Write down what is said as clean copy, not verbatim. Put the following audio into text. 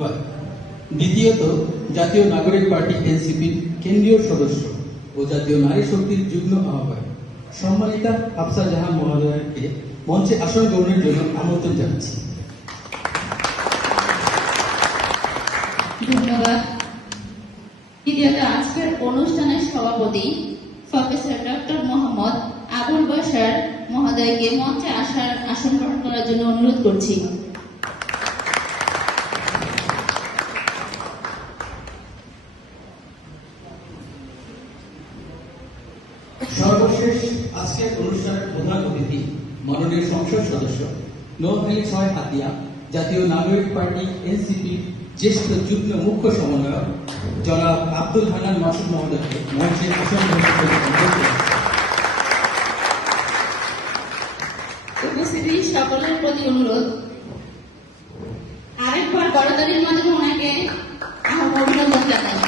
হয়। দ্বিতীয়ত, জাতীয় নাগরিক পার্টি এনসিপির কেন্দ্রীয় সদস্য ও জাতীয় নারী শক্তির যুগ্ম আহ্বায়ক সম্মানিতা আফসা জাহান মহোদয়কে মঞ্চে আসন গ্রহণের জন্য আমন্ত্রণ জানাচ্ছি। ধন্যবাদ। দ্বিতীয়ত, আজকের অনুষ্ঠানের সভাপতি প্রফেসর ডক্টর মোহাম্মদ আবুল বাশার মহোদয়কে মঞ্চে আসার আসন গ্রহণ করার জন্য অনুরোধ করছি। সর্বশেষ আজকের অনুষ্ঠানের প্রধান অতিথি মাননীয় সংসদ সদস্য নোয়াখালী ৬ হাতিয়া জাতীয় নাগরিক পার্টি এনসিপির জ্যেষ্ঠ যুগ্ম মুখ্য সমন্বয়ক জনাব আব্দুল হান্নান মাসুদ মহোদয়কে মঞ্চে আসন গ্রহণের জন্য অনুরোধ করছি। উপস্থিতি সকলের প্রতি অনুরোধ, আরেকবার করতালির মাধ্যমে ওনাকে অভিনন্দন জানাই।